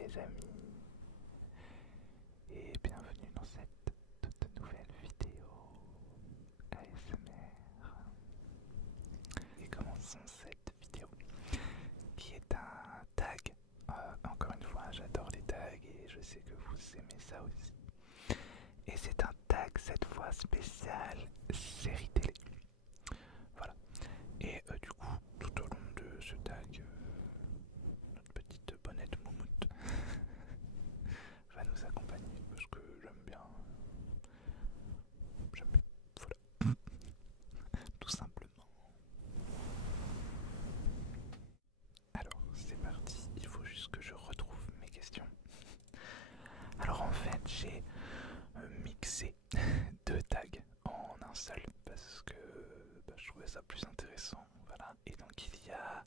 les amis et bienvenue dans cette toute nouvelle vidéo ASMR. Et commençons cette vidéo qui est un tag. Encore une fois, j'adore les tags et je sais que vous aimez ça aussi. Et c'est un tag cette fois spécial série télé. Voilà. Et du coup, tout au long de ce tag, notre petite bonnette moumoute va nous accompagner parce que j'aime bien. J'aime bien. Voilà. Tout simplement. Alors, c'est parti. Il faut juste que je retrouve mes questions. Alors, en fait, j'ai mixé deux tags en un seul parce que je trouvais ça plus intéressant. Voilà. Et donc, il y a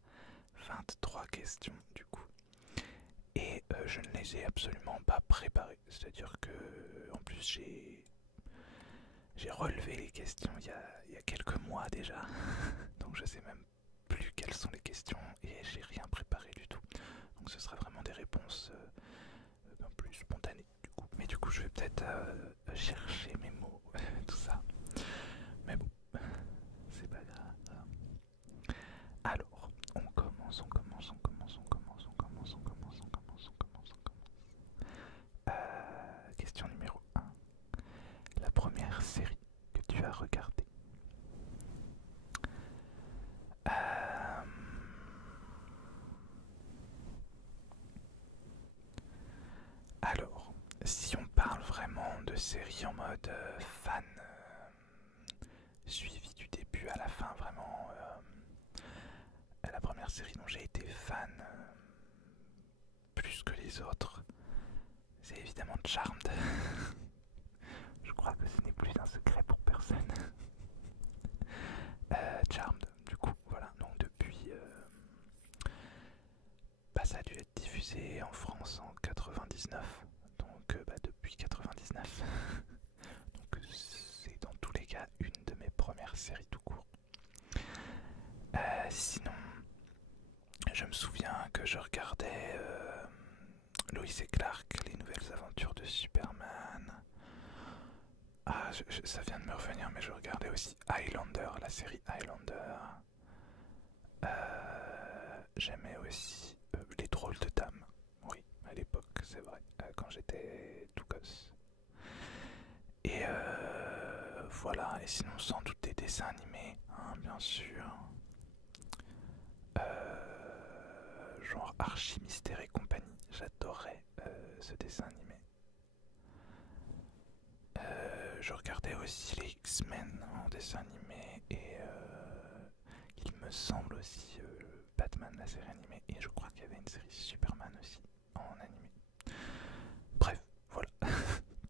23 questions du coup. Et je ne les ai absolument pas préparées. C'est-à-dire que, en plus, j'ai relevé les questions il y a quelques mois déjà. Donc, je sais même plus quelles sont les questions et j'ai rien préparé du tout. Donc, ce sera vraiment des réponses un plus spontanées du coup. Mais du coup, je vais peut-être chercher mes mots, tout ça. Mais bon, c'est pas grave. Alors, on commence. Question numéro 1. La première série que tu as regardée. Euh, Alors, si on parle vraiment de série en mode fan, suivi du début à la fin, vraiment, la première série dont j'ai été fan plus que les autres, c'est évidemment Charmed. Je crois que ce n'est plus un secret pour personne. Charmed, du coup, voilà, donc depuis... ça a dû être diffusé en France en 99, donc depuis 99. Donc c'est dans tous les cas une de mes premières séries tout court. Sinon, je me souviens que je regardais Lois et Clark, les nouvelles aventures de Superman. Ah, ça vient de me revenir, mais je regardais aussi Highlander, la série Highlander. J'aimais aussi Les Drôles de Dames. Oui, à l'époque, c'est vrai, quand j'étais tout gosse. Et voilà, et sinon sans doute des dessins animés, hein, bien sûr. Genre Archie Mystère et compagnie, j'adorais ce dessin animé. Je regardais aussi les X-Men en dessin animé et il me semble aussi Batman la série animée et je crois qu'il y avait une série Superman aussi en animé. Bref, voilà,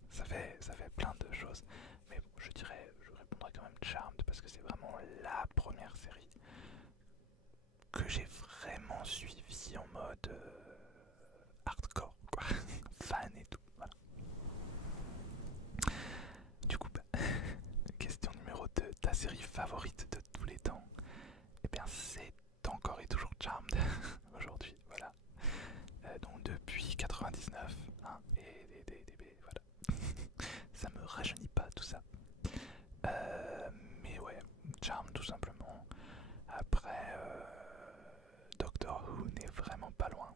ça fait plein de choses. Mais bon, je répondrai quand même Charmed parce que c'est vraiment la première série que j'ai vraiment suivi en mode hardcore, quoi. Fan et tout, voilà. Du coup, question numéro 2, ta série favorite de tous les temps? Eh bien, c'est encore et toujours Charmed, aujourd'hui, voilà. Donc depuis 99, hein, voilà. Ça me rajeunit pas tout ça. Mais ouais, Charmed tout simplement. Après, Doctor Who n'est vraiment pas loin.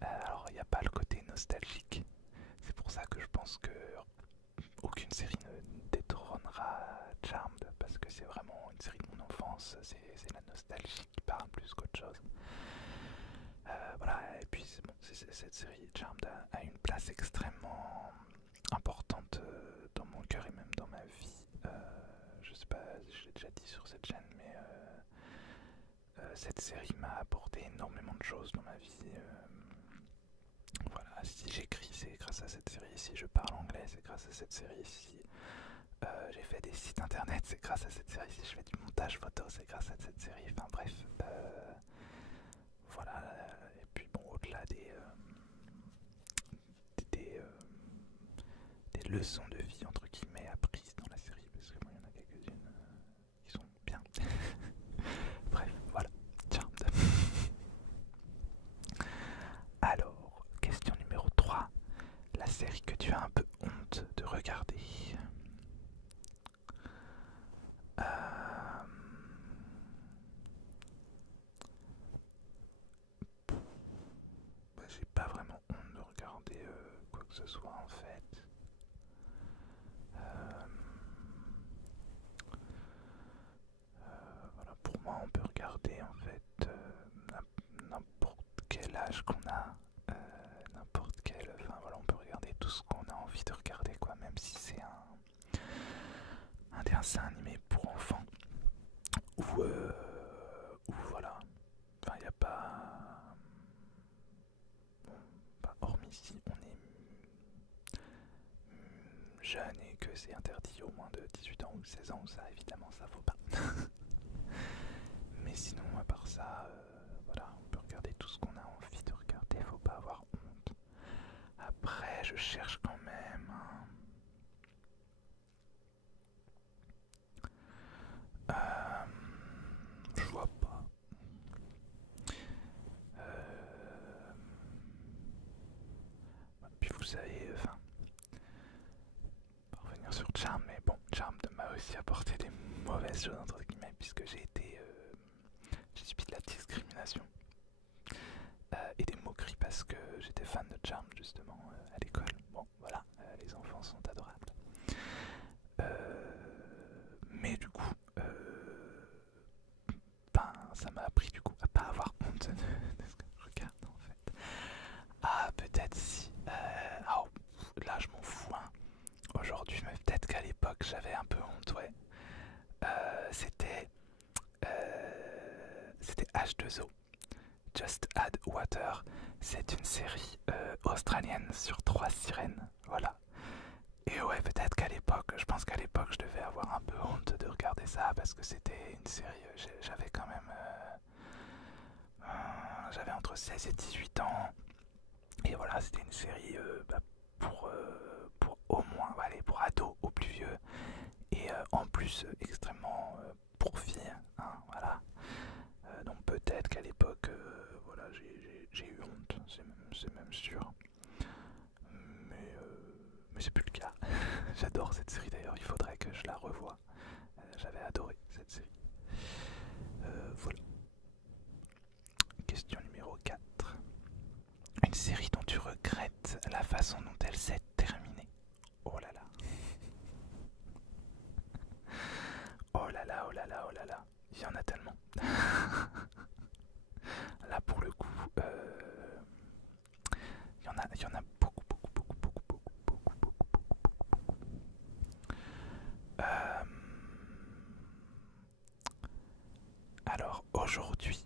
Alors, il n'y a pas le côté nostalgique. C'est pour ça que je pense que aucune série ne détrônera Charmed, parce que c'est vraiment une série de mon enfance. C'est la nostalgie qui parle plus qu'autre chose. Voilà, et puis bon, cette série Charmed a une place extrêmement importante dans mon cœur et même dans ma vie. Je sais pas, je l'ai déjà dit sur cette chaîne, mais cette série m'a apporté énormément de choses dans ma vie. Voilà, si j'écris, c'est grâce à cette série. Si je parle anglais, c'est grâce à cette série. Si j'ai fait des sites internet, c'est grâce à cette série. Si je fais du montage photo, c'est grâce à cette série. Enfin bref, voilà. Et puis bon, au-delà des, des leçons de vie entre guillemets apprises dans la série, parce que moi il y en a quelques-unes qui sont bien. Bref, voilà, Charmed. Alors, question la série que tu as un peu honte de regarder. J'ai pas vraiment honte de regarder quoi que ce soit en fait. Voilà, pour moi on peut regarder en fait n'importe quel âge qu'on a, n'importe quel, enfin voilà, on peut regarder tout ce qu'on a envie de regarder quoi, même si c'est un dessin animé pour enfants ou voilà, enfin il n'y a pas, bon, bah, hormis si on est jeune et que c'est interdit au moins de 18 ans ou 16 ans, ça évidemment ça faut pas. Mais sinon à part ça, voilà, on peut regarder tout ce qu'on a envie de regarder, faut pas avoir honte. Après je cherche quand même. Je vois pas. Puis vous savez, enfin, pour revenir sur Charm, mais bon, Charm m'a aussi apporté des mauvaises choses entre guillemets, puisque j'ai subi de la discrimination et des moqueries parce que j'étais fan de Charm justement à l'école. Bon, voilà, les enfants sont adorables. Mais du coup, ben, ça m'a appris du coup à pas avoir honte de ce que je regarde en fait. Ah, peut-être si. Oh, là, je m'en fous. Hein. Aujourd'hui, mais peut-être qu'à l'époque, j'avais un peu honte, ouais. C'était H2O. Just Add Water. C'est une série australienne sur 3 sirènes. Voilà. Et ouais, peut-être qu'à l'époque, je pense qu'à l'époque, je devais avoir un peu honte de regarder ça parce que c'était une série. J'avais quand même. J'avais entre 16 et 18 ans. Et voilà, c'était une série pour au moins, allez, pour ados au plus vieux. Et en plus, extrêmement pour filles. Hein, voilà. Donc peut-être qu'à l'époque, voilà, j'ai eu honte, c'est même sûr. Mais c'est plus le cas. J'adore cette série d'ailleurs, il faudrait que je la revoie. J'avais adoré cette série. Voilà. Question numéro 4. Une série dont tu regrettes la façon dont elle s'est terminée. Oh là là. Oh là là, oh là là, oh là là. Il y en a tellement. Là pour le coup, il y en a beaucoup, beaucoup, beaucoup, beaucoup, beaucoup, beaucoup, beaucoup, beaucoup, beaucoup. Alors aujourd'hui,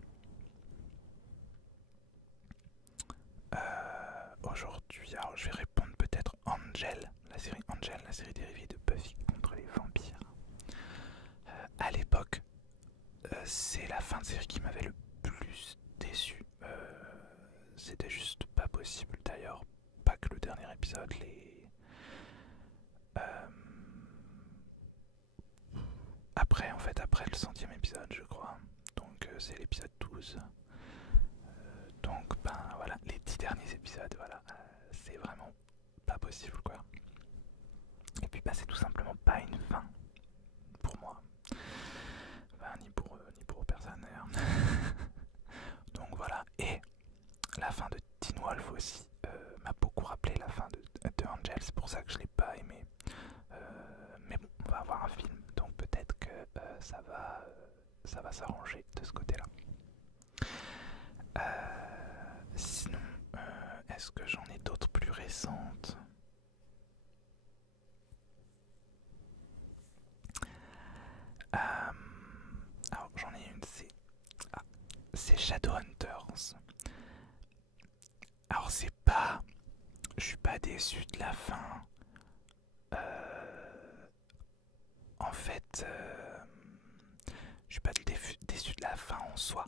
alors je vais répondre peut-être Angel, la série Angel, la série dérivée de Buffy contre les vampires. À l'époque, c'est la fin de série qui m'avait le plus déçu. C'était juste pas possible. D'ailleurs, pas que le dernier épisode, après le 100e épisode, je crois. Donc c'est l'épisode 12. Donc ben voilà, les 10 derniers épisodes, voilà, c'est vraiment pas possible quoi. Et puis bah c'est tout simplement pas une fin pour moi. Enfin, ni pour personne d'ailleurs. Donc voilà, et la fin de Teen Wolf aussi m'a beaucoup rappelé la fin de Angel, c'est pour ça que je l'ai pas aimé. Mais bon, on va avoir un film, donc peut-être que ça va s'arranger de ce côté-là. Sinon, est-ce que j'en ai d'autres plus récentes? Alors j'en ai une, c'est Shadowhunters. Alors c'est pas, je suis pas déçu de la fin. En fait, je suis pas déçu de la fin en soi,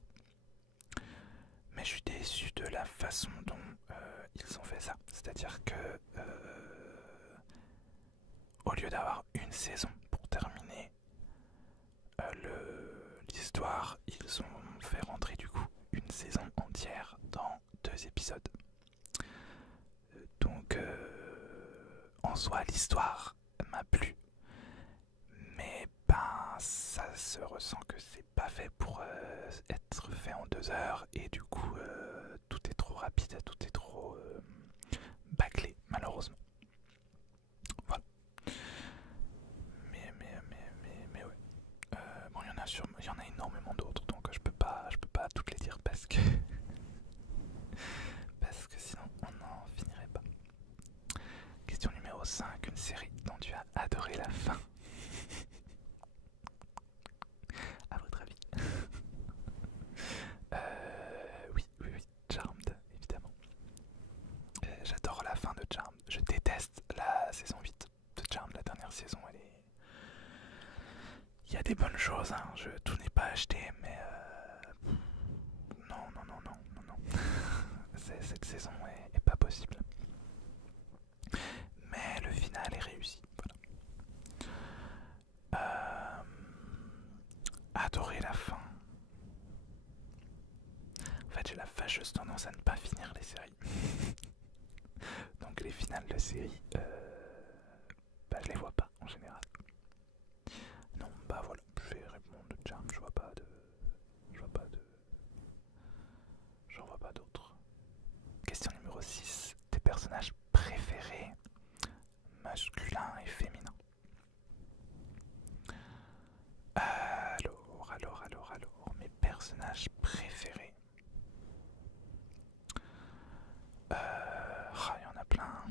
mais je suis déçu de la façon dont ils ont fait ça. C'est-à-dire que au lieu d'avoir une saison pour terminer l'histoire, ils ont fait rentrer du coup une saison entière dans 2 épisodes. Donc en soi, l'histoire m'a plu, mais ben ça se ressent que c'est pas fait pour être fait en 2 heures, et du coup tout est trop rapide, tout est trop bâclé, malheureusement. Voilà. Mais ouais. Bon, il y en a énormément d'autres, donc je peux pas toutes les dire parce que parce que sinon on n'en finirait pas. Question numéro 5, une série dont tu as adoré la fin. À votre avis? Oui, Charmed, évidemment. J'adore la fin de Charmed. Je déteste la saison 8 de Charmed, la dernière saison. Il y a des bonnes choses, hein. Tout n'est pas acheté, mais non. Cette saison est pas possible. Mais le final est réussi. Voilà. Adorer la fin. En fait, j'ai la fâcheuse tendance à ne pas finir les séries. Donc les finales de séries, bah, je les vois pas en général. Non, bah voilà, je vais répondre de Charm, je vois pas de... J'en vois pas d'autres. Question numéro 6. Tes personnages préférés, masculins et féminins? Alors, mes personnages préférés. Il y en a plein.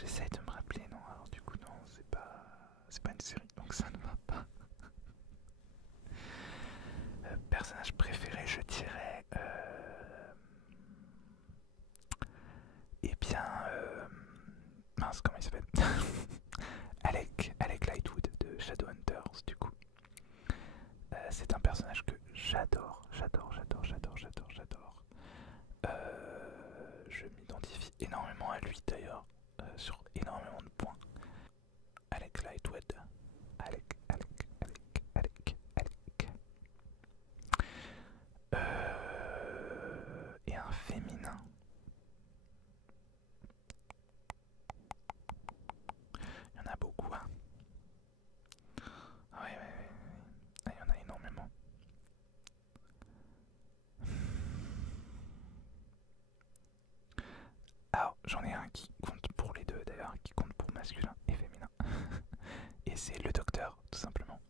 J'essaye de me rappeler, non, alors du coup non, c'est pas une série, donc ça ne va pas. Personnage préféré, je dirais... Eh bien... mince, comment il s'appelle? Alec Lightwood de Shadowhunters, du coup. C'est un personnage que j'adore. Je m'identifie énormément à lui d'ailleurs, sur énormément de points. Alec Lightwood. Alec. Et un féminin. Il y en a beaucoup, hein. Ouais. Il y en a énormément. Alors, j'en ai un qui compte pour les deux d'ailleurs, qui compte pour masculin et féminin. Et c'est le docteur, tout simplement.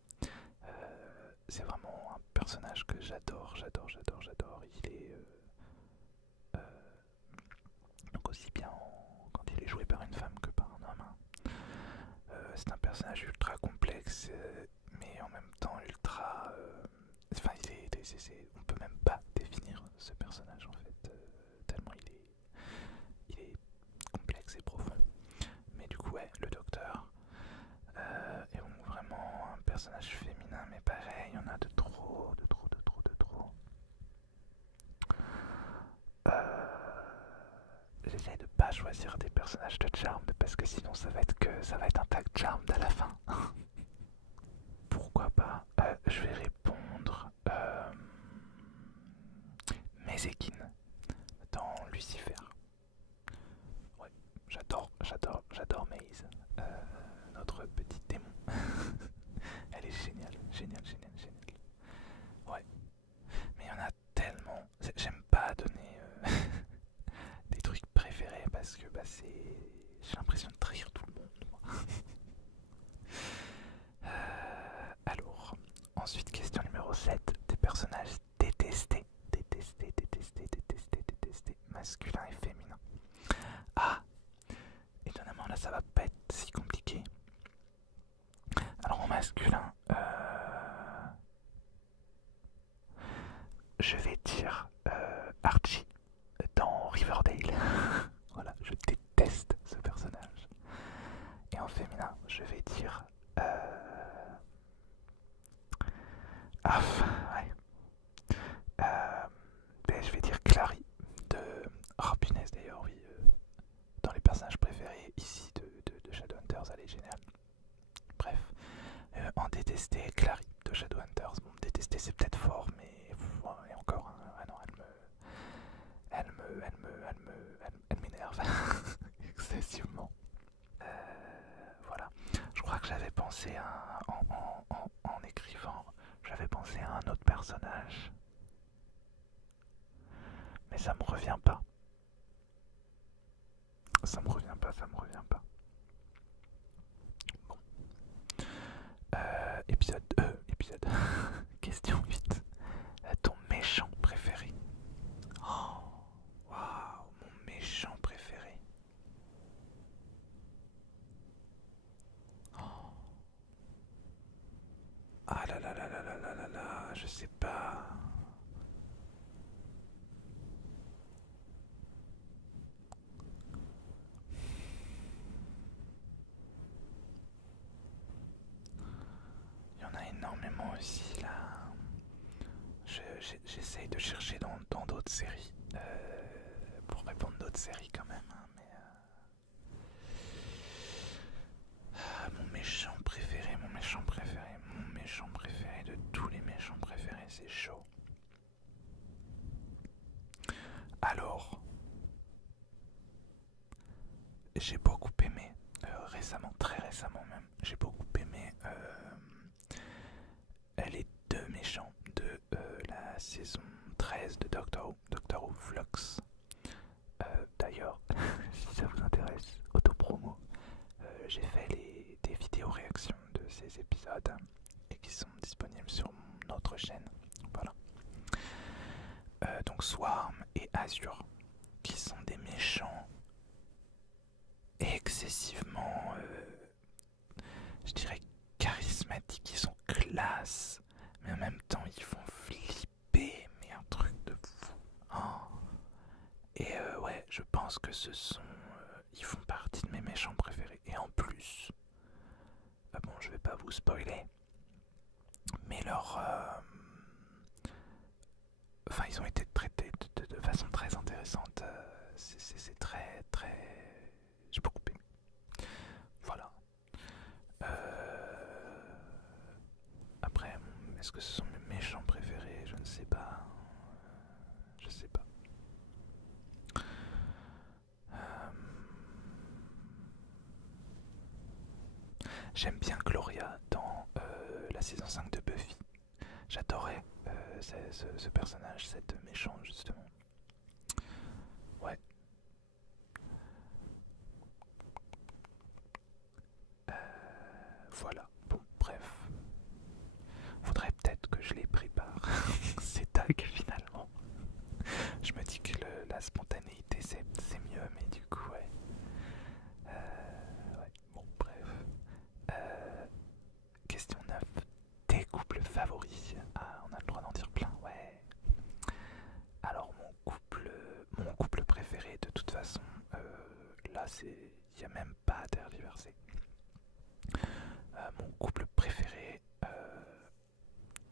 C'est vraiment un personnage que j'adore. Il est donc aussi bien quand il est joué par une femme que par un homme, hein. C'est un personnage ultra complexe, mais en même temps ultra... Enfin, on peut même pas définir ce personnage en fait, tellement il est complexe et profond. Mais du coup, ouais, le docteur. Et bon, vraiment un personnage féminin, mais pareil, il y en a de trop. J'essaie de pas choisir des personnages de Charmed parce que sinon ça va être un tag Charmed à la fin. Pourquoi pas? Je vais répondre Mezekin dans Lucifer. Ouais, j'adore Maze, notre petit démon. Elle est géniale. Ouais, mais il y en a tellement. J'aime pas donner des trucs préférés parce que bah, j'ai l'impression de trahir tout le monde, moi. Alors, ensuite, question numéro 7. Des personnages détestés. Masculin et féminin. Ah, étonnamment, là, ça va pas être si compliqué. Alors, en masculin, je vais dire Archie dans Riverdale. Voilà, je déteste ce personnage. Et en féminin, je vais dire... ouais. Je vais dire Clary de... Oh punaise d'ailleurs, oui. Dans les personnages préférés ici de Shadowhunters, elle est géniale. Bref. En détester, Clary de Shadowhunters. Bon, détester c'est peut-être fort, mais... Et encore, hein, non, elle pensé à en écrivant, j'avais pensé à un autre personnage, mais ça me revient pas. Ça me revient pas, ça me revient pas. Bon. Épisode. Question 8. Ton méchant préféré. Oh, waouh, mon méchant préféré. Oh. Ah là là là là là là là là, je sais pas. Il y en a énormément aussi là. J'essaye de chercher dans d'autres séries pour répondre d'autres séries quand même. Hein, mais mon méchant préféré, mon méchant préféré, mon méchant préféré de tous les méchants préférés, c'est chaud. Alors, j'ai beaucoup aimé récemment, très récemment même, j'ai beaucoup aimé les deux méchants de la saison 13 de Doctor Who Flux. D'ailleurs, si ça vous intéresse, autopromo, j'ai fait des vidéos réactions de ces épisodes et qui sont disponibles sur notre chaîne. Voilà. Donc Swarm et Azure, qui sont des méchants excessivement, je dirais, charismatiques. Ils sont classe, mais en même temps ils font flipper, mais un truc de fou. Oh. Et ouais, je pense que ils font partie de mes méchants préférés. Et en plus, bon, je vais pas vous spoiler, mais enfin, ils ont été traités de façon très intéressante. C'est très, très... J'ai beaucoup aimé. Voilà. Après, est-ce que ce sont mes méchants préférés? Je ne sais pas. Je sais pas. J'aime bien Gloria dans la saison 5 de Buffy. J'adorais ce personnage, cette méchante justement. Ouais. Voilà. Bon, bref. Faudrait peut-être que je les prépare. Ces tags finalement. Je me dis que la spontanéité c'est mieux, mais du coup, ouais. Ouais. Bon, bref. Question 9. Tes couples favoris? Ah, on a le droit d'en dire plein, ouais. Alors, mon couple préféré, de toute façon, là, il n'y a même pas à tergiverser. Mon couple préféré,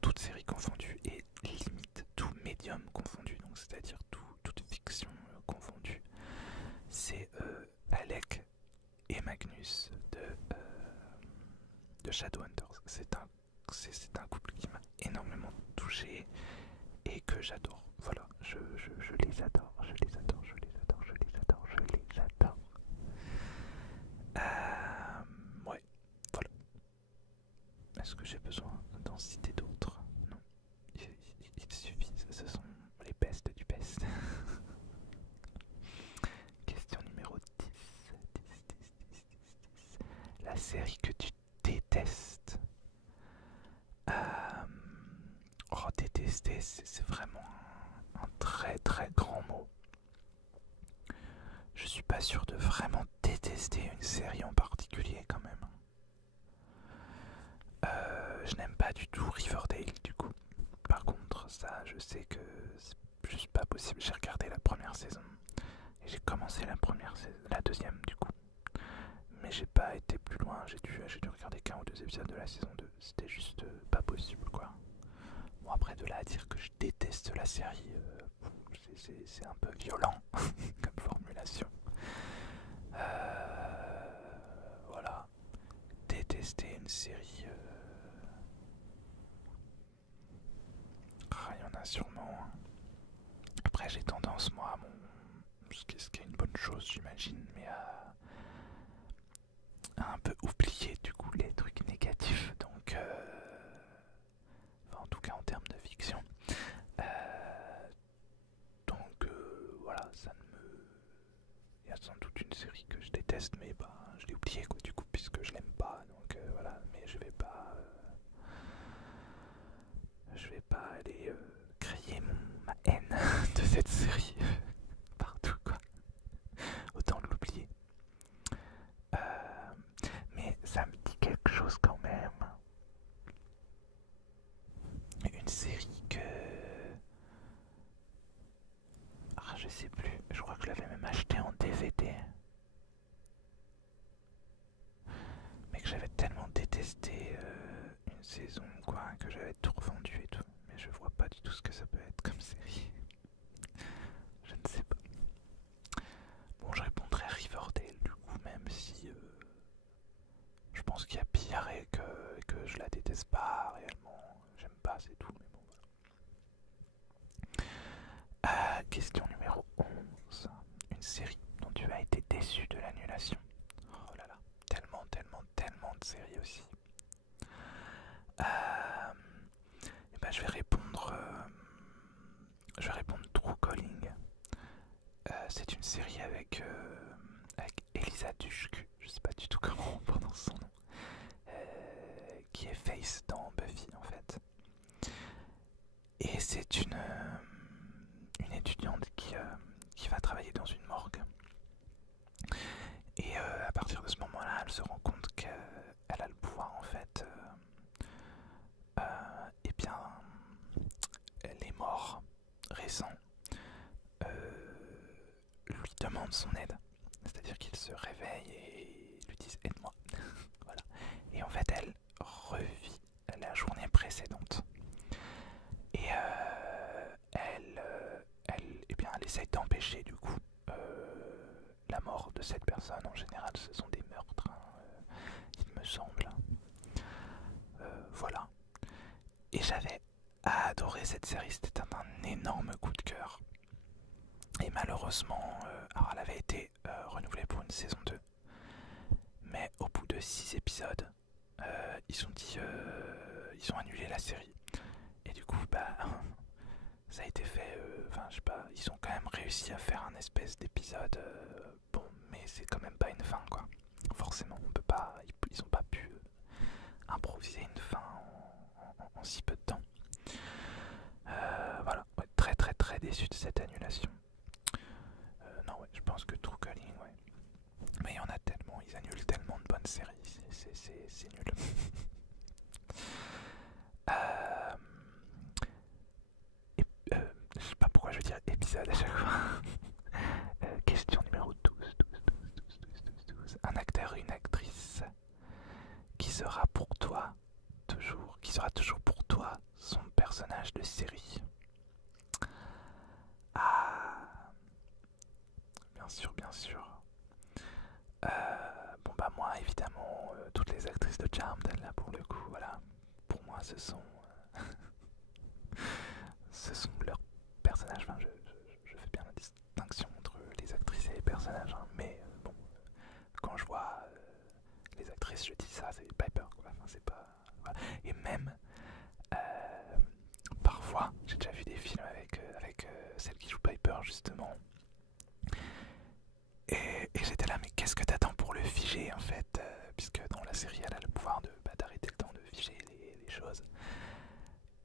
toute série confondue et limite tout médium confondu, donc c'est-à-dire toute fiction confondue, c'est Alec et Magnus de Shadowhunters. C'est un couple qui m'a énormément touché et que j'adore. Voilà, je les adore, je les adore, je les adore, je les adore, je les adore. Ouais, voilà. Est-ce que j'ai besoin d'en citer d'autres? Non, il suffit, ce sont les pestes du peste. Question numéro 10. La série que tu détestes. Oh, détester, c'est vraiment un très très grand mot. Je suis pas sûr de vraiment détester une série en particulier quand même. Je n'aime pas du tout Riverdale du coup. Par contre, ça, je sais que c'est juste pas possible. J'ai regardé la première saison et j'ai commencé la deuxième du coup. Mais j'ai pas été plus loin. J'ai dû regarder qu'un ou deux épisodes de la saison 2. C'était juste pas possible quoi. Bon, après, de là à dire que je déteste la série, c'est un peu violent comme formulation. Voilà. Détester une série. Ah, il y en a sûrement. Hein. Après, j'ai tendance, moi, ce qui est une bonne chose, j'imagine, mais à un peu oublié du coup les trucs négatifs, donc enfin, en tout cas en termes de fiction. Euh, voilà, ça ne me... Il y a sans doute une série que je déteste, mais bah, je l'ai oublié quoi du coup, puisque je l'aime pas, donc voilà, mais je vais pas aller crier ma haine de cette série partout quoi, autant l'oublier. Mais ça me dit quelque chose quand même. Une série que... Ah, je sais plus, je crois que je l'avais même acheté en DVD. Mais que j'avais tellement détesté une saison, quoi, que j'avais tout revendu et tout. Mais je vois pas du tout ce que ça peut être comme série. Je ne sais pas. Bon, je répondrai Riverdale du coup, même si je pense qu'il y a pire et que je la déteste pas réellement. J'aime pas, c'est tout, mais bon voilà. Question numéro 11. Une série dont tu as été déçu de l'annulation. Oh là là, tellement, tellement, tellement de séries aussi. Et ben je vais répondre True Calling. C'est une série avec Elisa Dushku, je sais pas du tout comment on prononce son nom, qui est Face dans Buffy en fait. Et c'est une étudiante qui va travailler dans une morgue. Et à partir de ce moment-là, elle se rend compte qu'elle a le pouvoir en fait. Et bien, les morts récents lui demandent son aide. C'est-à-dire qu'ils se réveillent et lui disent aide-moi. Voilà. Et en fait, elle revit la journée précédente. Et elle essaye d'empêcher du coup la mort de cette personne. En général, ce sont des meurtres, hein, il me semble. Voilà. Et j'avais adoré cette série, c'était un énorme coup de cœur. Et malheureusement, alors elle avait été renouvelée pour une saison 2. Mais au bout de 6 épisodes, ils ont annulé la série. Et du coup, bah, ça a été fait, enfin je sais pas, ils ont quand même réussi à faire un espèce d'épisode, bon, mais c'est quand même pas une fin quoi. Forcément, on peut pas, ils ont pas pu improviser une fin en si peu de temps. Voilà, ouais, très très très déçu de cette annulation. Non, ouais, je pense que True Calling, ouais. Mais il y en a tellement, ils annulent tellement de bonnes séries, c'est nul. euh, je sais pas pourquoi je veux dire épisode à chaque fois. Question numéro 12, 12, 12, 12, 12, 12, 12. Un acteur, une actrice qui sera pour toi toujours, qui sera toujours pour toi son personnage de série. Ah, bien sûr, bien sûr. Bon bah moi évidemment toutes les actrices de Charmed là pour le coup voilà, pour moi ce sont leurs personnages, enfin je fais bien la distinction entre les actrices et les personnages hein, mais bon quand je vois les actrices je dis ça c'est Piper quoi, enfin c'est pas voilà. Et même parfois j'ai déjà vu des films avec celle qui joue Piper justement. Et j'étais là, mais qu'est-ce que t'attends pour le figer en fait puisque dans la série elle a le pouvoir d'arrêter le temps de figer les choses.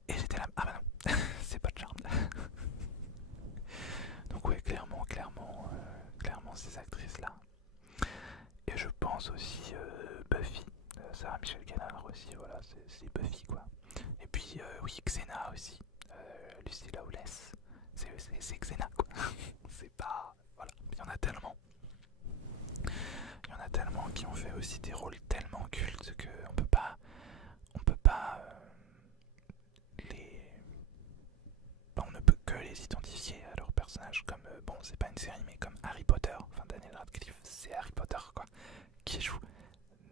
Et j'étais là, ah bah non, c'est pas de charme. Donc ouais, clairement ces actrices-là. Et je pense aussi Buffy, Sarah Michelle Gellar aussi, voilà, c'est Buffy quoi. Et puis oui, Xena aussi, Lucy Lawless, c'est Xena quoi. C'est pas, voilà, il y en a tellement. Il y en a tellement qui ont fait aussi des rôles tellement cultes qu'on peut pas les... on ne peut que les identifier à leurs personnages comme, bon c'est pas une série mais comme Harry Potter, enfin Daniel Radcliffe c'est Harry Potter quoi, qui joue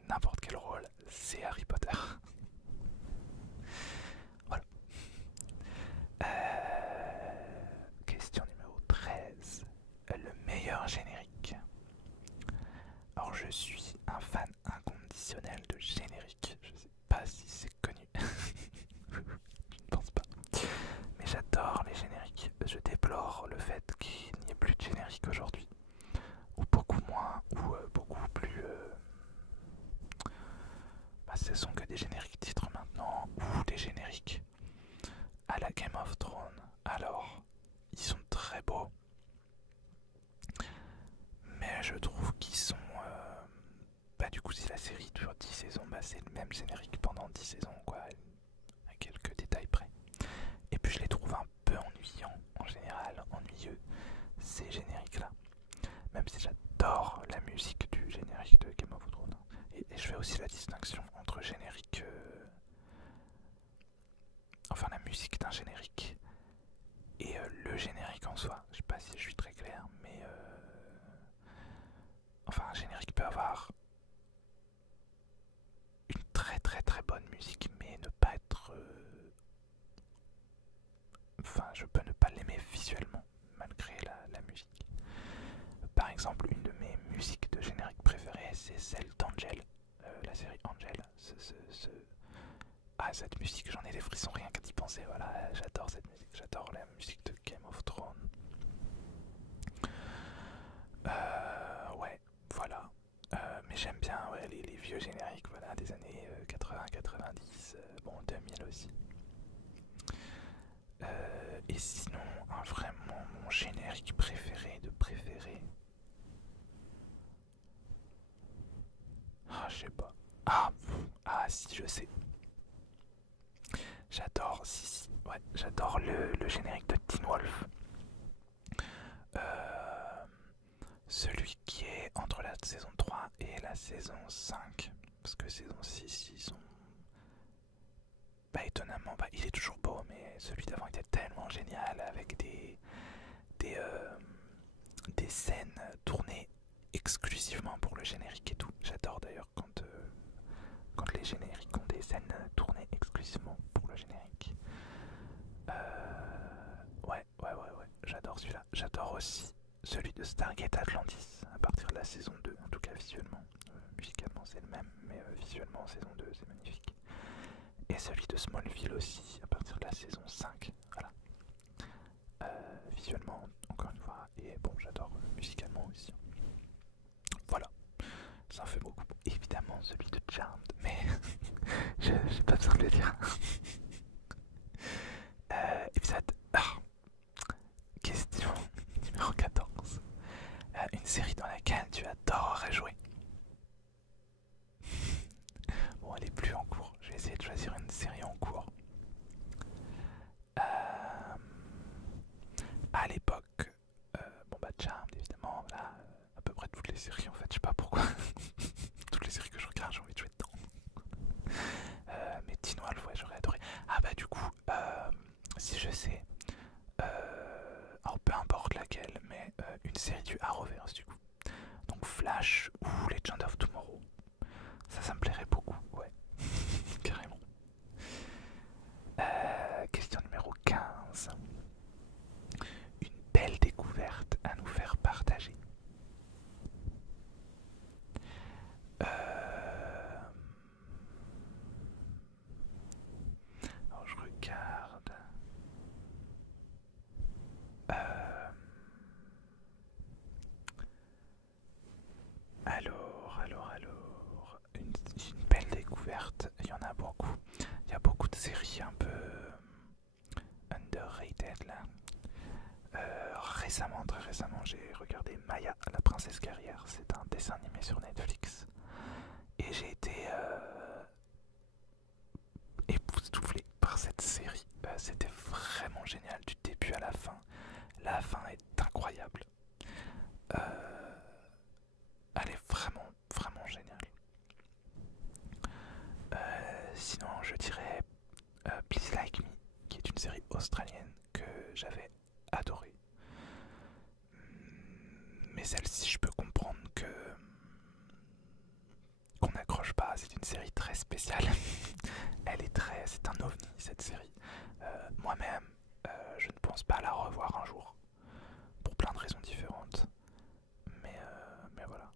n'importe quel rôle, c'est Harry Potter. Voilà. Question numéro 13. Le meilleur générique. Alors je suis un fan génériques aujourd'hui, ou beaucoup moins, ou beaucoup plus... ce sont que des génériques titres maintenant, ou des génériques à la Game of Thrones. Alors, ils sont très beaux, mais je trouve qu'ils sont... du coup, si la série dure 10 saisons, c'est le même générique pendant 10 saisons, quoi, à quelques détails près. Et puis je les trouve un peu ennuyants, en général, ennuyeux, ces génériques-là. Même si j'adore la musique du générique de Game of Thrones. Et je fais aussi la distinction entre générique... enfin, la musique d'un générique et le générique en soi. Je sais pas si je suis très clair, mais... enfin, un générique peut avoir une très très très bonne musique, mais ne pas être... enfin, je peux ne pas l'aimer visuellement, malgré la musique. Par exemple, une de mes musiques de générique préférées, c'est celle d'Angel, la série Angel. Ah, cette musique, j'en ai des frissons rien qu'à y penser, voilà, j'adore cette musique, j'adore la musique de Game of Thrones. Ouais, voilà. Mais j'aime bien les vieux génériques, voilà, des années 80-90, bon 2000 aussi. Et sinon, vraiment mon générique préféré de préféré. Ah, je sais pas. Ah si, je sais. J'adore, ouais, j'adore le générique de Teen Wolf. Celui qui est entre la saison 3 et la saison 5. Parce que saison 6, ils sont... étonnamment, il est toujours beau, mais celui d'avant était tellement génial avec des scènes tournées exclusivement pour le générique et tout. J'adore d'ailleurs quand les génériques ont des scènes tournées exclusivement pour le générique. Ouais, j'adore celui-là. J'adore aussi celui de Stargate Atlantis à partir de la saison 2, en tout cas visuellement. Musicalement c'est le même, mais visuellement saison 2 c'est magnifique. Et celui de Smallville aussi à partir de la saison 5. Voilà. Visuellement encore une fois, et bon j'adore musicalement aussi. Voilà, ça en fait beaucoup. Évidemment celui de Charmed, mais j'ai pas besoin de le dire. Épisode... question numéro 14. Une série dans laquelle tu adorerais jouer. Bon, elle est plus en cours. Je vais essayer de choisir une série en cours. À l'époque, Charmed évidemment, là, à peu près toutes les séries en fait, je sais pas pourquoi. Toutes les séries que je regarde, j'ai envie de jouer dedans. Mais Teen Wolf, ouais, j'aurais adoré. Du coup, si je sais, alors peu importe laquelle, mais une série du Arrowverse du coup. Donc Flash ou Legend of Tomorrow. Ça me plairait beaucoup, ouais. Carrément. Question numéro 15. Une belle découverte à nous faire partager. Alors je regarde. Alors. Une belle découverte. Il y en a beaucoup. Il y a beaucoup de séries un peu underrated là. Très récemment, j'ai regardé Maya, la princesse guerrière. C'est un dessin animé sur Netflix. Et j'ai été époustouflé par cette série. C'était vraiment génial du début à la fin. La fin est incroyable. Elle est vraiment, vraiment géniale. Sinon, je dirais Please Like Me, qui est une série australienne que j'avais adorée. Mais celle-ci, je peux comprendre qu'on n'accroche pas. C'est une série très spéciale. C'est un ovni cette série. Moi-même, je ne pense pas la revoir un jour pour plein de raisons différentes. Mais voilà.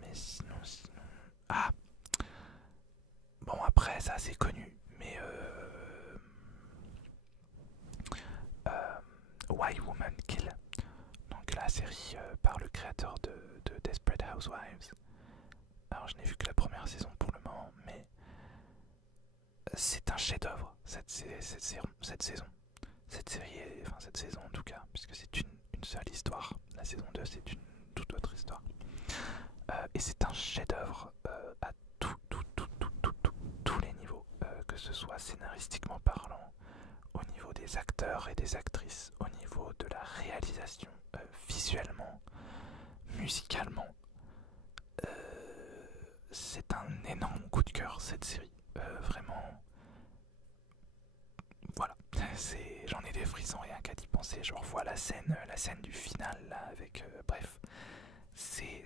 Mais sinon. Bon, après, ça c'est connu, mais Why Women Kill, donc la série par le créateur de Desperate Housewives. Alors je n'ai vu que la première saison pour le moment, mais c'est un chef-d'œuvre cette saison, cette série, enfin cette saison en tout cas, puisque c'est une seule histoire. La saison 2 c'est une toute autre histoire. Et c'est un chef-d'œuvre à tous les niveaux, que ce soit scénaristiquement parlant, au niveau des acteurs et des actrices, au niveau de la réalisation, visuellement, musicalement. C'est un énorme coup de cœur cette série, vraiment. Voilà, j'en ai des frissons rien qu'à y penser. Je revois la scène du final là avec, bref, c'est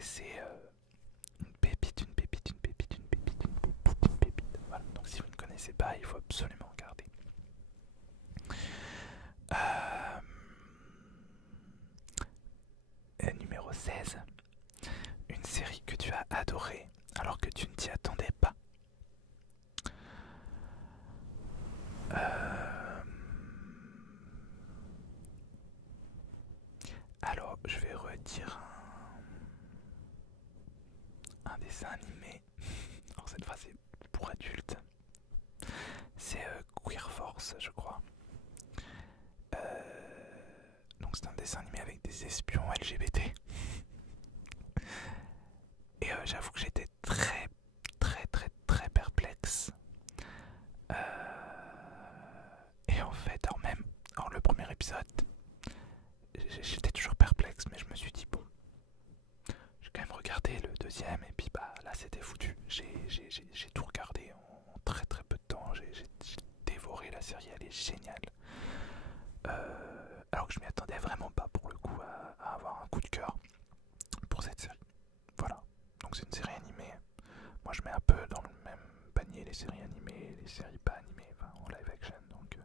une pépite, une pépite, une pépite, une pépite, une pépite, une pépite. Voilà, donc si vous ne connaissez pas, il faut absolument regarder. Numéro 16, une série que tu as adorée alors que tu ne t'y attendais pas. Alors, je vais redire un dessin animé. Alors cette fois c'est pour adultes. C'est Queer Force, je crois. Donc c'est un dessin animé avec des espions LGBT. Et j'avoue que j'étais très perplexe. Et en fait, alors le premier épisode, j'étais toujours perplexe, mais je me suis dit bon, j'ai quand même regardé le deuxième et puis bah là c'était foutu. J'ai tout regardé en très peu de temps. J'ai dévoré la série, elle est géniale. Alors que je m'y attendais vraiment pas pour le coup à avoir un coup de cœur pour cette série. Voilà, donc c'est une série animée. Moi je mets un peu dans le même panier les séries animées et les séries pas animées, enfin en live action, donc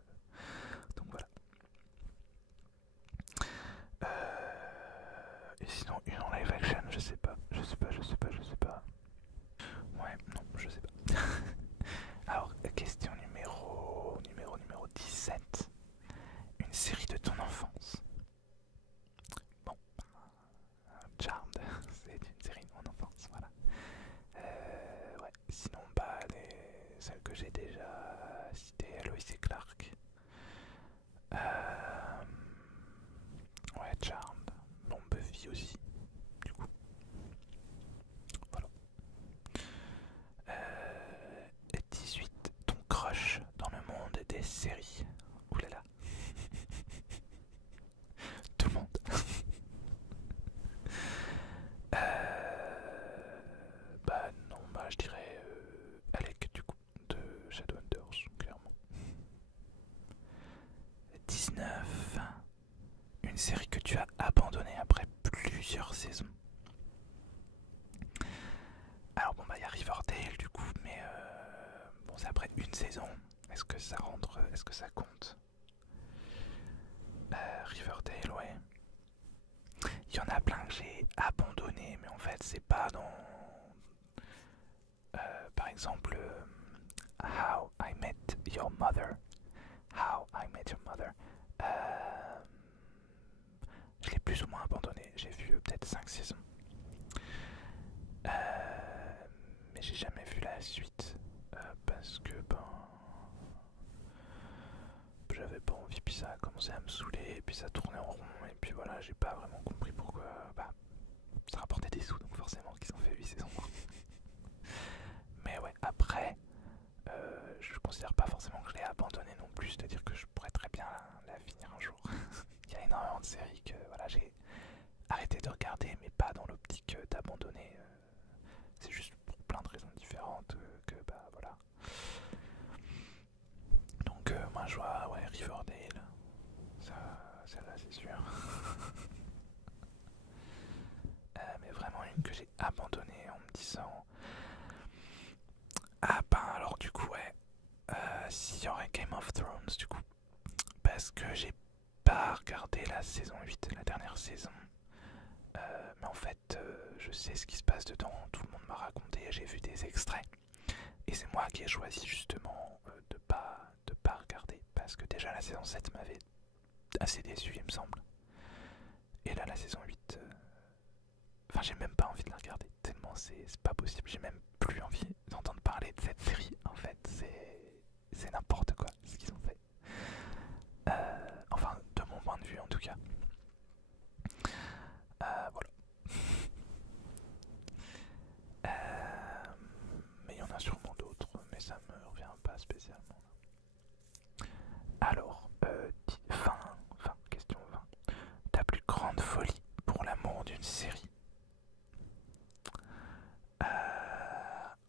voilà. Et sinon une en live action, je sais pas. Ouais, non, je sais pas. Alors, question numéro 17. Une série de ton enfance. Bon, Charmed, c'est une série de mon enfance, voilà. Ouais, sinon, bah, celles que j'ai déjà citées, Lois et Clark. Ouais, Charmed. Bon, Buffy aussi, du coup. Voilà. 18. Ton crush dans le monde des séries. Oulala. Tout le monde. Bah non, bah je dirais Alec du coup, de Shadowhunters, clairement. 19. Une série que tu as abandonnée après plusieurs saisons. Alors bon bah il y a Riverdale du coup, mais bon c'est après une saison. Est-ce que ça rentre, est-ce que ça compte? Riverdale, ouais. Il y en a plein que j'ai abandonné, mais en fait c'est pas dans... par exemple, How I Met Your Mother. How I Met Your Mother. Je l'ai plus ou moins abandonné. J'ai vu peut-être 5 saisons. Mais j'ai jamais vu la suite. Parce que ben... j'avais pas envie, puis ça a commencé à me saouler, et puis ça tournait en rond, et puis voilà, j'ai pas vraiment compris pourquoi. Bah, ça rapportait des sous, donc forcément qu'ils ont fait 8 saisons. Mais ouais, après, je considère pas forcément que je l'ai abandonné non plus, c'est-à-dire que je pourrais très bien la finir un jour. Il y a énormément de séries que voilà, j'ai arrêté de regarder, mais pas dans l'optique d'abandonner. C'est juste pour plein de raisons différentes que bah voilà. Donc moi je vois ouais, Riverdale, ça, celle-là c'est sûr. Mais vraiment une que j'ai abandonnée en me disant ah ben alors du coup ouais, s'il y aurait Game of Thrones du coup, parce que j'ai pas regardé la saison 8, la dernière saison. Mais en fait je sais ce qui se passe dedans, tout le monde m'a raconté, j'ai vu des extraits. Et c'est moi qui ai choisi justement de pas regarder, parce que déjà la saison 7 m'avait assez déçu il me semble. Et là la saison 8, enfin j'ai même pas envie de la regarder, tellement c'est pas possible, j'ai même plus envie d'entendre parler de cette série en fait, c'est n'importe quoi ce qu'ils ont fait. Enfin de mon point de vue en tout cas. Voilà. Mais il y en a sûrement d'autres, mais ça me revient pas spécialement. Alors, 20, question 20. Ta plus grande folie pour l'amour d'une série?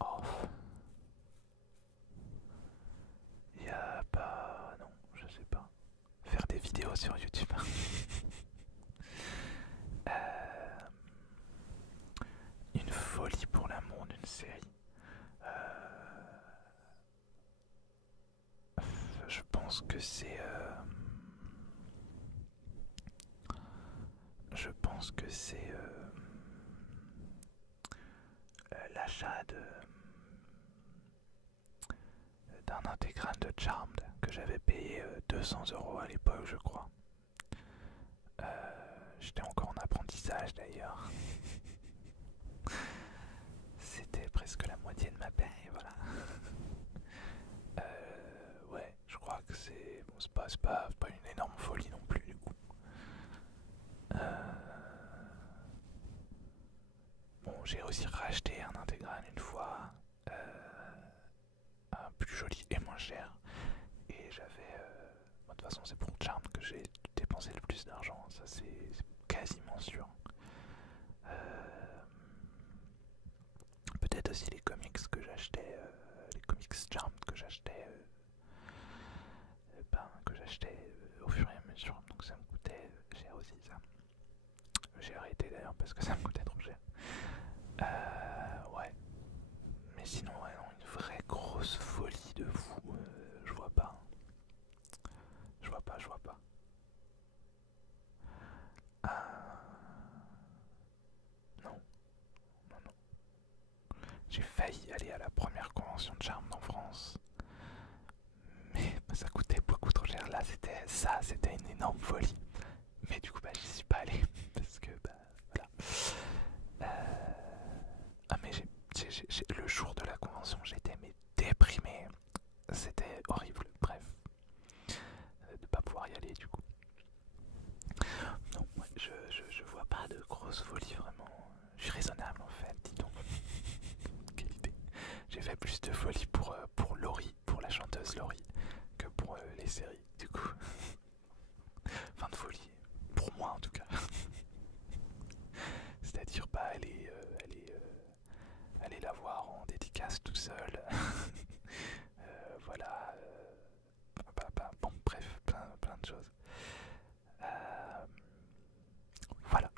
Oh. Y a pas... Non, je sais pas. Faire des vidéos sur YouTube. Une folie pour l'amour d'une série. Je pense que c'est... Je pense que c'est l'achat d'un intégral de Charmed que j'avais payé 200 € à l'époque, je crois. J'étais encore en apprentissage d'ailleurs. C'était presque la moitié de ma paye, voilà. Ouais, je crois que c'est... Bon, c'est pas une énorme folie non plus du coup. Bon, j'ai aussi racheté un intégral une fois, un plus joli et moins cher. Et j'avais... de toute façon c'est pour Charm que j'ai dépensé le plus d'argent, ça c'est quasiment sûr. Peut-être aussi les comics que j'achetais, les comics Charm que j'achetais au fur et à mesure, donc ça me coûtait cher aussi ça. J'ai arrêté d'ailleurs parce que ça me coûtait trop cher. Ouais. Mais sinon, ouais, non, une vraie grosse folie de fou, je vois pas. Je vois pas. Non, non. J'ai failli aller à la première convention de Charme en France. Mais ça coûtait beaucoup trop cher. Là, c'était une énorme folie. Mais du coup, j'y suis pas allé. Parce que, voilà. Ah, mais le jour de la convention, j'étais déprimé. C'était horrible. Bref. De pas pouvoir y aller, du coup. Non, ouais, je vois pas de grosse folie vraiment. Je suis raisonnable en fait, dis donc. Quelle idée. J'ai fait plus de folie pour Laurie, pour la chanteuse Laurie, que pour les séries, du coup. Enfin de folie, pour moi en tout cas. C'est-à-dire aller la voir en dédicace tout seul. Voilà. Bon, bref, plein de choses. Voilà.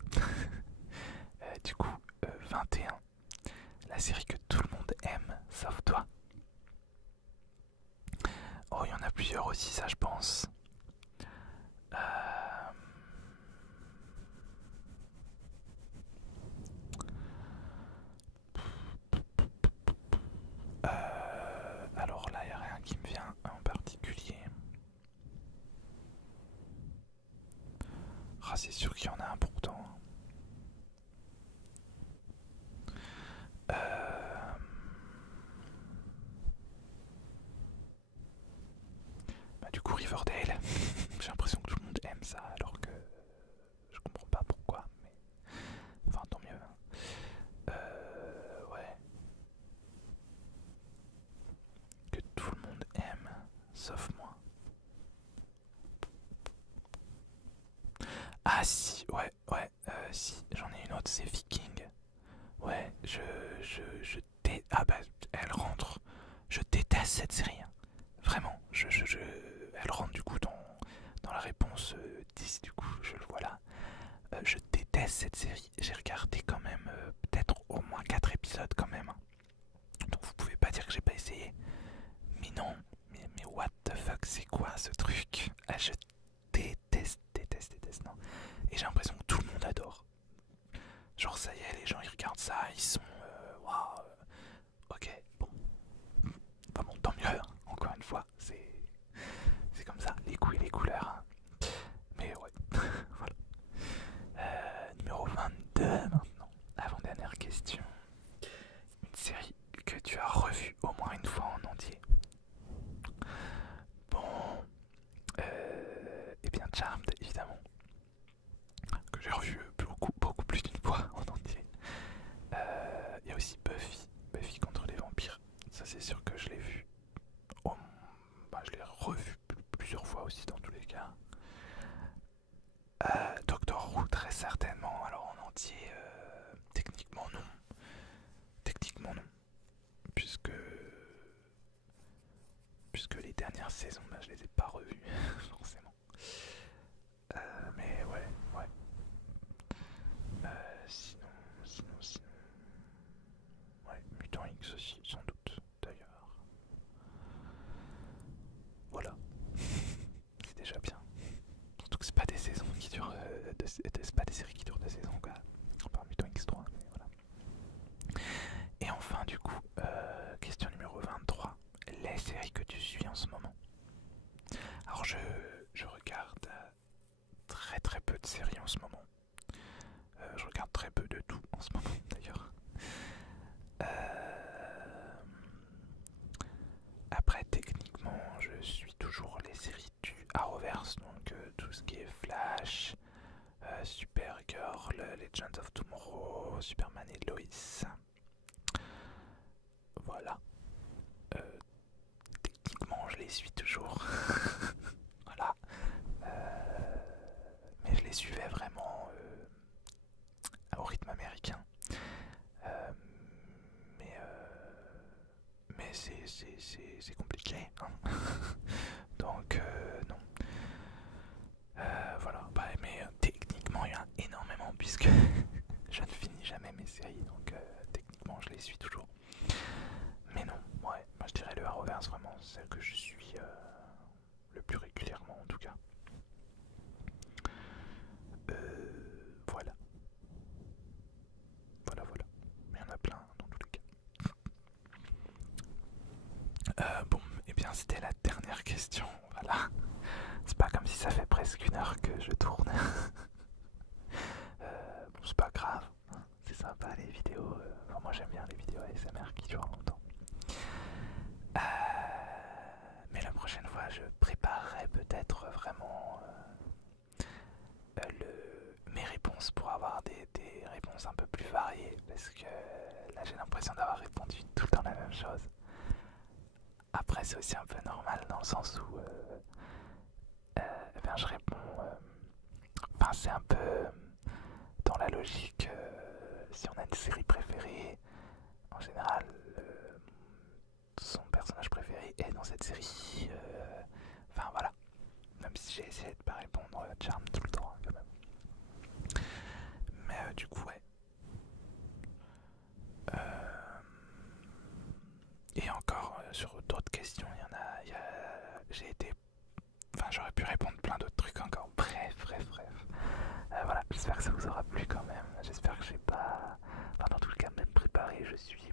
Du coup, 21. La série que tout le monde aime, sauf toi. Oh, il y en a plusieurs aussi, ça je pense. Alors là, il n'y a rien qui me vient en particulier. Ah, c'est sûr qu'il y en a un pourtant. Du coup, Riverdale. J'ai l'impression que tout le monde aime ça, alors que je comprends pas pourquoi, mais enfin tant mieux. Ouais. Que tout le monde aime, sauf moi. Ah si, ouais, si, j'en ai une autre, c'est Viking. Ouais, ah bah, elle rentre. Je déteste cette série, hein. Vraiment, elle rentre du coup dans la réponse 10, du coup, je le vois là. Je déteste cette série. J'ai regardé quand même peut-être au moins 4 épisodes quand même, hein. Donc vous pouvez pas dire que j'ai pas essayé. Mais non, mais what the fuck, c'est quoi ce truc? Ah, je déteste, non. Et j'ai l'impression que tout le monde adore. Genre ça y est, les gens ils regardent ça, ils sont... Waouh, ok, bon. Enfin bon, tant mieux, hein. Encore une fois, c'est comme ça, les goûts et les couleurs, hein. Mais ouais, voilà. certainement. Alors en entier, techniquement non. Techniquement non. Puisque, puisque les dernières saisons, bah, je les ai pas revues, forcément. Mais ouais, ouais. Sinon. Ouais, Mutant X aussi, sans doute, d'ailleurs. Voilà. C'est déjà bien. Surtout que c'est pas des saisons qui durent. C'est pas des séries qui durent 2 saisons, quoi. On parle Mutant X3, mais voilà. Et enfin, du coup, question numéro 23. Les séries que tu suis en ce moment. Alors, je regarde très très peu de séries en ce moment. Je regarde très peu de tout en ce moment, d'ailleurs. Après, techniquement, je suis toujours les séries du Arrowverse, donc tout ce qui est Flash, Supergirl, Legends of Tomorrow, Superman et Lois. Voilà. Techniquement, je les suis toujours. Voilà. Mais je les suivais vraiment au rythme américain. Euh, mais c'est compliqué. Hein. Donc, non. Voilà. Bah, mais techniquement, il y en a énormément puisque je ne finis jamais mes séries. Donc, techniquement, je les suis toujours. Mais non, ouais. Moi, je dirais le Arrowverse, vraiment, celle que je suis le plus régulièrement, en tout cas. Voilà. Voilà. Mais il y en a plein dans tous les cas. Bon, et bien c'était la dernière question. Voilà. C'est pas comme si ça fait presque 1 heure que je tourne. Bon, c'est pas grave. Hein. C'est sympa les vidéos. Enfin, moi j'aime bien les vidéos ASMR qui durent longtemps. Mais la prochaine fois, je préparerai peut-être vraiment mes réponses pour avoir des réponses un peu plus variées. Parce que là, j'ai l'impression d'avoir répondu tout le temps la même chose. Après, c'est aussi un peu normal dans le sens où eh bien, je réponds. Enfin, c'est un peu dans la logique. Si on a une série préférée, en général, son personnage préféré est dans cette série. Enfin, voilà. Même si j'ai essayé de pas répondre Charm tout le temps, quand même. Mais du coup, ouais. Et encore, sur d'autres questions, j'ai été. Enfin, j'aurais pu répondre plein d'autres trucs encore. Bref. Voilà, j'espère que ça vous aura plu quand même. J'espère que j'ai pas. Enfin, dans tout le cas, même préparé, je suis